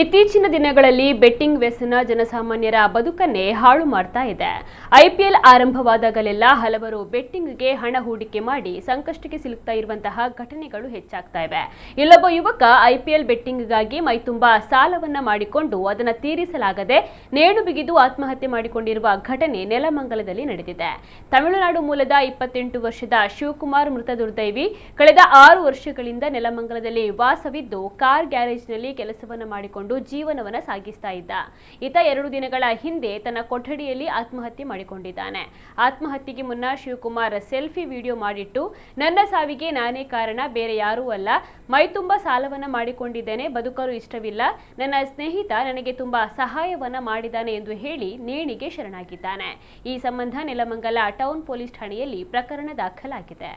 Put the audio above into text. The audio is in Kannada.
ಇತ್ತೀಚಿನ ದಿನಗಳಲ್ಲಿ ಬೆಟ್ಟಿಂಗ್ ವ್ಯಸನ ಜನಸಾಮಾನ್ಯರ ಬದುಕನ್ನೇ ಹಾಳು ಮಾಡ್ತಾ ಇದೆ. ಐಪಿಎಲ್ ಆರಂಭವಾದಾಗಲೆಲ್ಲ ಹಲವರು ಬೆಟ್ಟಿಂಗ್ಗೆ ಹಣ ಹೂಡಿಕೆ ಮಾಡಿ ಸಂಕಷ್ಟಕ್ಕೆ ಸಿಲುಕ್ತಾ ಇರುವಂತಹ ಘಟನೆಗಳು ಹೆಚ್ಚಾಗ್ತಾ ಇವೆ. ಇಲ್ಲೊಬ್ಬ ಯುವಕ ಐಪಿಎಲ್ ಬೆಟ್ಟಿಂಗ್ಗಾಗಿ ಮೈತುಂಬಾ ಸಾಲವನ್ನ ಮಾಡಿಕೊಂಡು ಅದನ್ನು ತೀರಿಸಲಾಗದೆ ನೇಣು ಬಿಗಿದು ಆತ್ಮಹತ್ಯೆ ಮಾಡಿಕೊಂಡಿರುವ ಘಟನೆ ನೆಲಮಂಗಲದಲ್ಲಿ ನಡೆದಿದೆ. ತಮಿಳುನಾಡು ಮೂಲದ 28 ವರ್ಷದ ಶಿವಕುಮಾರ್ ಮೃತ ದುರ್ದೈವಿ ಕಳೆದ 6 ವರ್ಷಗಳಿಂದ ನೆಲಮಂಗಲದಲ್ಲಿ ವಾಸವಿದ್ದು ಕಾರ್ ಗ್ಯಾರೇಜ್ನಲ್ಲಿ ಕೆಲಸವನ್ನ ಮಾಡಿಕೊಂಡು ಜೀವನವನ್ನ ಸಾಗಿಸ್ತಾ ಇದ್ದ. ಈತ 2 ದಿನಗಳ ಹಿಂದೆ ತನ್ನ ಕೊಠಡಿಯಲ್ಲಿ ಆತ್ಮಹತ್ಯೆ ಮಾಡಿಕೊಂಡಿದ್ದಾನೆ. ಆತ್ಮಹತ್ಯೆಗೆ ಮುನ್ನ ಶಿವಕುಮಾರ್ ಸೆಲ್ಫಿ ವಿಡಿಯೋ ಮಾಡಿಟ್ಟು ನನ್ನ ಸಾವಿಗೆ ನಾನೇ ಕಾರಣ, ಬೇರೆ ಯಾರೂ ಅಲ್ಲ, ಮೈತುಂಬಾ ಸಾಲವನ್ನ ಮಾಡಿಕೊಂಡಿದ್ದೇನೆ, ಬದುಕಲು ಇಷ್ಟವಿಲ್ಲ, ನನ್ನ ಸ್ನೇಹಿತ ನನಗೆ ತುಂಬಾ ಸಹಾಯವನ್ನ ಮಾಡಿದ್ದಾನೆ ಎಂದು ಹೇಳಿ ನೇಣಿಗೆ ಶರಣಾಗಿದ್ದಾನೆ. ಈ ಸಂಬಂಧ ನೆಲಮಂಗಲ ಟೌನ್ ಪೊಲೀಸ್ ಠಾಣೆಯಲ್ಲಿ ಪ್ರಕರಣ ದಾಖಲಾಗಿದೆ.